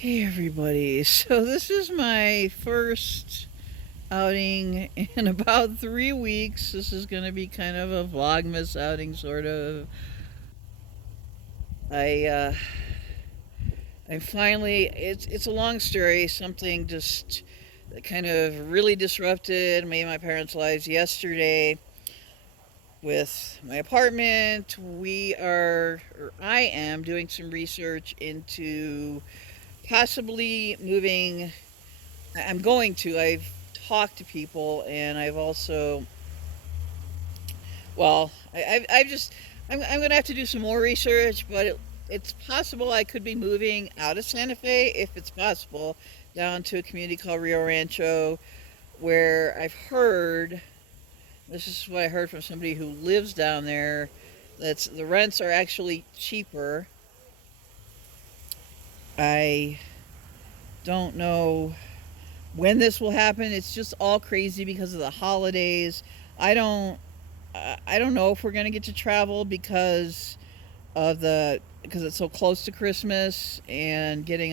Hey everybody, so this is my first outing in about 3 weeks. This is going to be kind of a Vlogmas outing, sort of. I, uh, I finally, it's a long story. Something just kind of really disrupted me and my parents' lives yesterday with my apartment. Or I am doing some research into possibly moving. I'm going to. I've talked to people, and I've also, well, I've just, I'm going to have to do some more research, but it's possible I could be moving out of Santa Fe, if it's possible, down to a community called Rio Rancho, where I've heard, this is what I heard from somebody who lives down there, that's the rents are actually cheaper. I don't know when this will happen. It's just all crazy because of the holidays. I don't I don't know if we're gonna get to travel because it's so close to Christmas and getting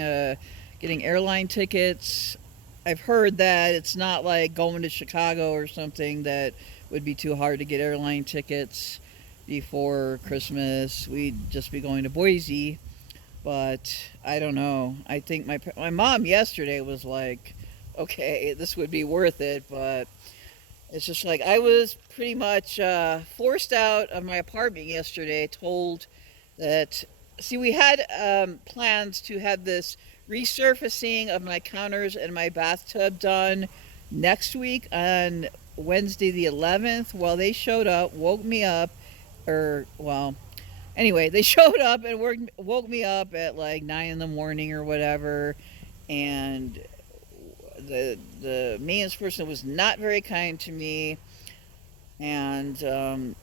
airline tickets. I've heard that it's not like going to Chicago or something that would be too hard to get airline tickets before Christmas. We'd just be going to Boise, but I don't know. I think my mom yesterday was like, "Okay, this would be worth it," but it's just like I was pretty much forced out of my apartment yesterday, told that, see, we had plans to have this resurfacing of my counters and my bathtub done next week on Wednesday the 11th. Well, they showed up, woke me up, or, well, anyway, they showed up and woke me up at like 9 in the morning or whatever, and the maintenance person was not very kind to me, and and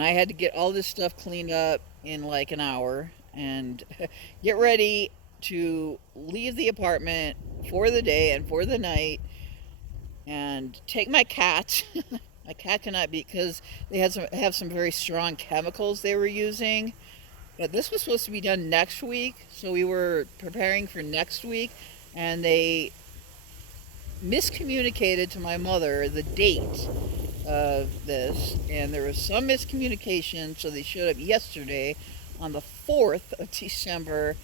I had to get all this stuff cleaned up in like an hour and get ready to leave the apartment for the day and for the night and take my cat. My cat cannot be, because they have some very strong chemicals they were using. But this was supposed to be done next week, so we were preparing for next week, and they miscommunicated to my mother the date of this, and there was some miscommunication, so they showed up yesterday on the 4th of December,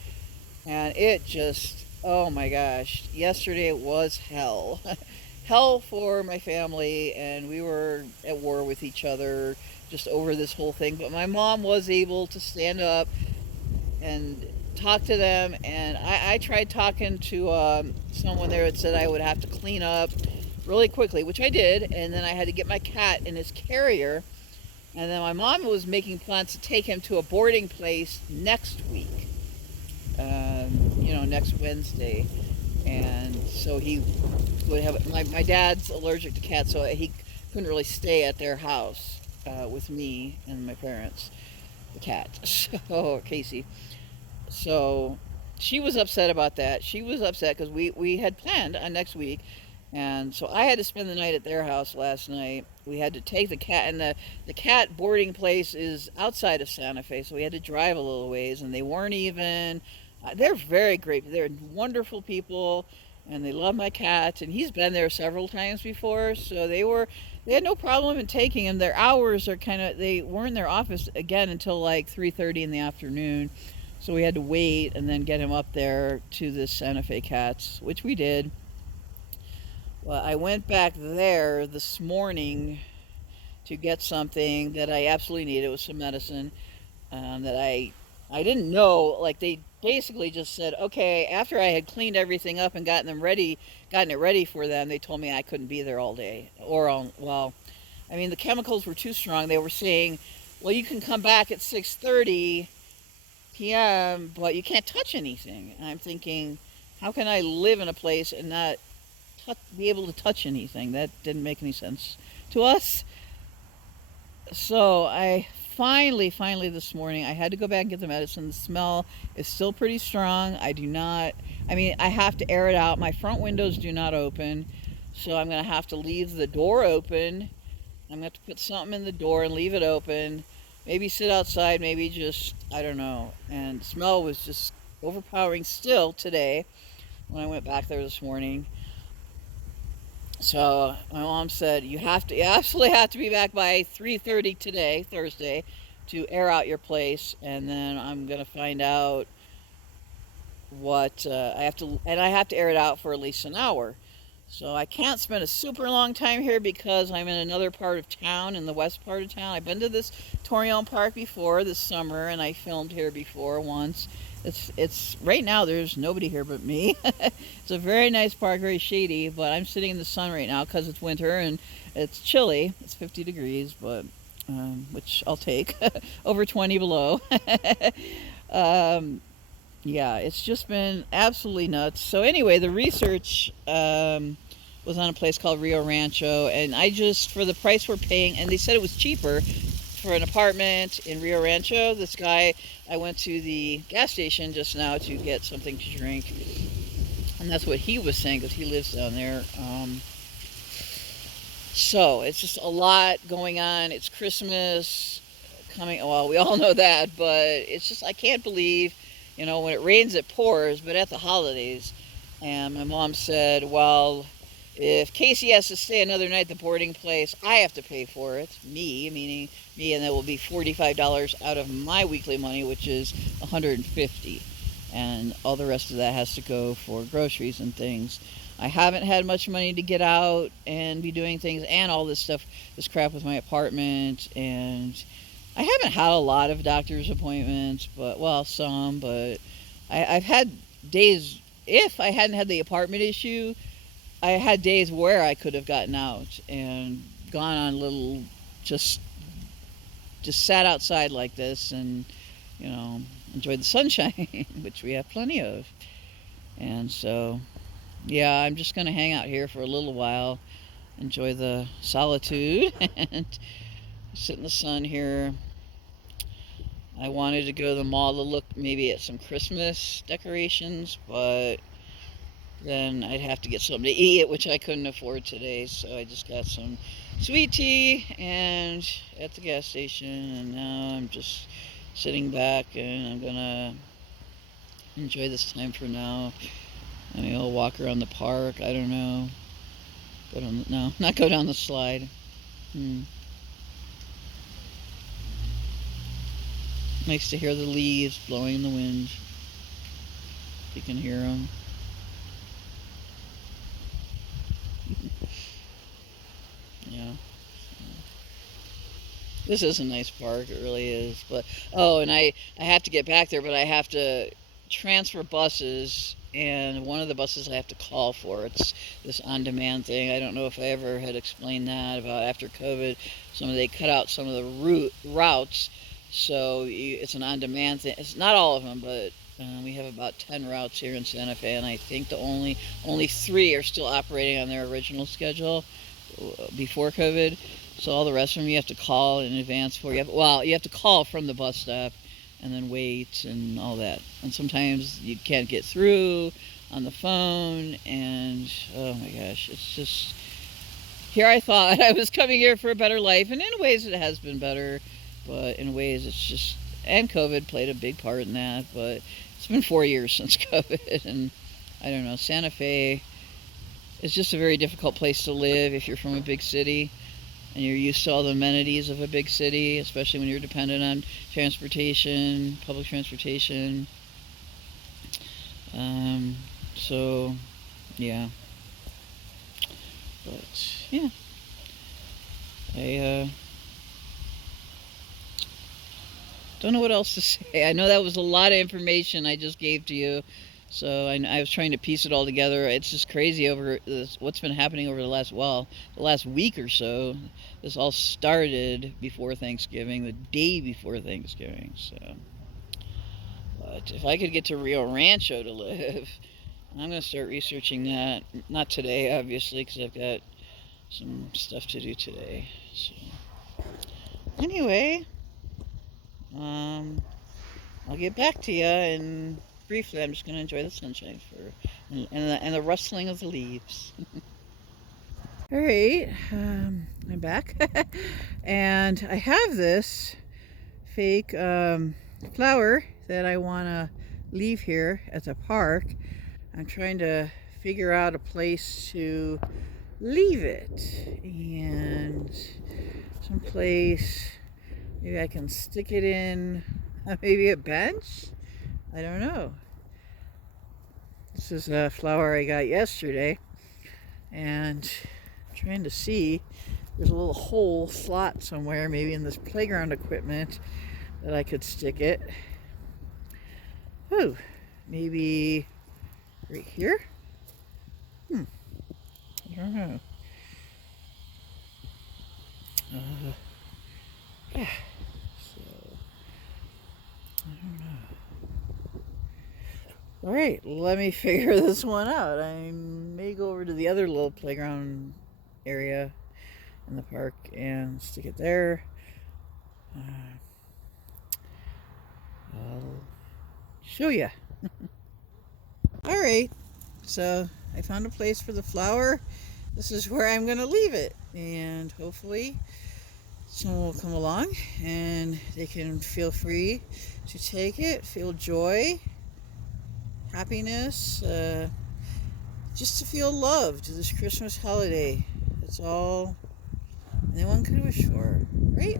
and it just, oh my gosh, yesterday was hell. Hell for my family, and we were at war with each other just over this whole thing. But my mom was able to stand up and talk to them, and I tried talking to someone there that said I would have to clean up really quickly, which I did, and then I had to get my cat in his carrier, and then my mom was making plans to take him to a boarding place next week, next Wednesday, and so he would have, my dad's allergic to cats, so he couldn't really stay at their house with me and my parents, the cat, so Casey. So she was upset about that. She was upset because we had planned on next week. And so I had to spend the night at their house last night. We had to take the cat, and the cat boarding place is outside of Santa Fe, so we had to drive a little ways, and they weren't even, they're very great. They're wonderful people, and they love my cat, and he's been there several times before, so they had no problem in taking him. Their hours are kind of, they weren't in their office again until like 3:30 in the afternoon. So we had to wait and then get him up there to the Santa Fe Cats, which we did. Well, I went back there this morning to get something that I absolutely needed. It was some medicine that I didn't know. Like, they basically just said, okay, after I had cleaned everything up and gotten it ready for them, they told me I couldn't be there all day. Well, I mean, the chemicals were too strong. They were saying, well, you can come back at 6:30 p.m., but you can't touch anything. And I'm thinking, how can I live in a place and not be able to touch anything? That didn't make any sense to us. So I finally this morning, I had to go back and get the medicine. The smell is still pretty strong. I mean, I have to air it out. My front windows do not open, so I'm going to have to leave the door open. I'm going to have to put something in the door and leave it open. Maybe sit outside, maybe just, I don't know. And the smell was just overpowering still today when I went back there this morning. So my mom said you absolutely have to be back by 3:30 today, Thursday, to air out your place, and then I'm gonna find out what I have to, and I have to air it out for at least an hour. So I can't spend a super long time here because I'm in another part of town, in the west part of town. I've been to this Torreon Park before this summer, and I filmed here before once. It's right now there's nobody here but me. It's a very nice park, very shady, but I'm sitting in the sun right now because it's winter and it's chilly. It's 50 degrees, but which I'll take over 20 below. um, yeah, it's just been absolutely nuts. So anyway, the research was on a place called Rio Rancho, and I just, for the price we're paying, and they said it was cheaper for an apartment in Rio Rancho. This guy, I went to the gas station just now to get something to drink, and that's what he was saying because he lives down there. So it's just a lot going on. It's Christmas coming. Well, we all know that, but it's just I can't believe, when it rains it pours, but at the holidays. And my mom said, well, if Casey has to stay another night at the boarding place, I have to pay for it. Me, meaning me, and that will be $45 out of my weekly money, which is $150, and all the rest of that has to go for groceries and things. I haven't had much money to get out and be doing things, and all this stuff, this crap with my apartment, and I haven't had a lot of doctor's appointments, but, well, some, but I've had days, if I hadn't had the apartment issue, I had days where I could have gotten out and gone on little, just sat outside like this and, enjoyed the sunshine, which we have plenty of. And so, yeah, I'm just going to hang out here for a little while, enjoy the solitude, and sit in the sun here. I wanted to go to the mall to look maybe at some Christmas decorations, but then I'd have to get something to eat, which I couldn't afford today. So I just got some sweet tea and at the gas station, and now I'm just sitting back and I'm gonna enjoy this time for now. I mean, I'll walk around the park. I don't know. No, not go down the slide. Nice to hear the leaves blowing in the wind. You can hear them. Yeah. This is a nice park, it really is. But and I have to get back there, but I have to transfer buses, and one of the buses I have to call for. It's this on-demand thing. I don't know if I ever had explained that about after COVID. They cut out some of the routes, so it's an on-demand thing. It's not all of them, but we have about 10 routes here in Santa Fe, and I think the only 3 are still operating on their original schedule before COVID. So all the rest of them you have to call in advance for. You have to call from the bus stop and then wait and all that. And sometimes you can't get through on the phone, and oh my gosh, it's just, here I thought I was coming here for a better life, and in ways it has been better, but in ways it's just, and COVID played a big part in that, but it's been 4 years since COVID, and I don't know, Santa Fe is just a very difficult place to live if you're from a big city and you're used to all the amenities of a big city, especially when you're dependent on transportation, public transportation. So, yeah. But, yeah. I don't know what else to say. I know that was a lot of information I just gave to you. So I was trying to piece it all together. It's just crazy over what's been happening over the last week or so. This all started before Thanksgiving, the day before Thanksgiving. So, but if I could get to Rio Rancho to live, I'm going to start researching that. Not today, obviously, because I've got some stuff to do today. So, anyway, I'll get back to you, and briefly I'm just going to enjoy the sunshine and the rustling of the leaves. All right, I'm back, and I have this fake flower that I want to leave here at the park. I'm trying to figure out a place to leave it, and some place maybe I can stick it in, maybe a bench. I don't know. This is a flower I got yesterday, and I'm trying to see, there's a little hole slot somewhere, maybe in this playground equipment, that I could stick it. Oh, maybe right here? I don't know. Yeah, so I don't know. All right, let me figure this one out. I may go over to the other little playground area in the park and stick it there. I'll show you. All right, so I found a place for the flower. This is where I'm going to leave it, and hopefully someone will come along and they can feel free to take it, feel joy, happiness, just to feel loved this Christmas holiday. That's all anyone could wish for, right?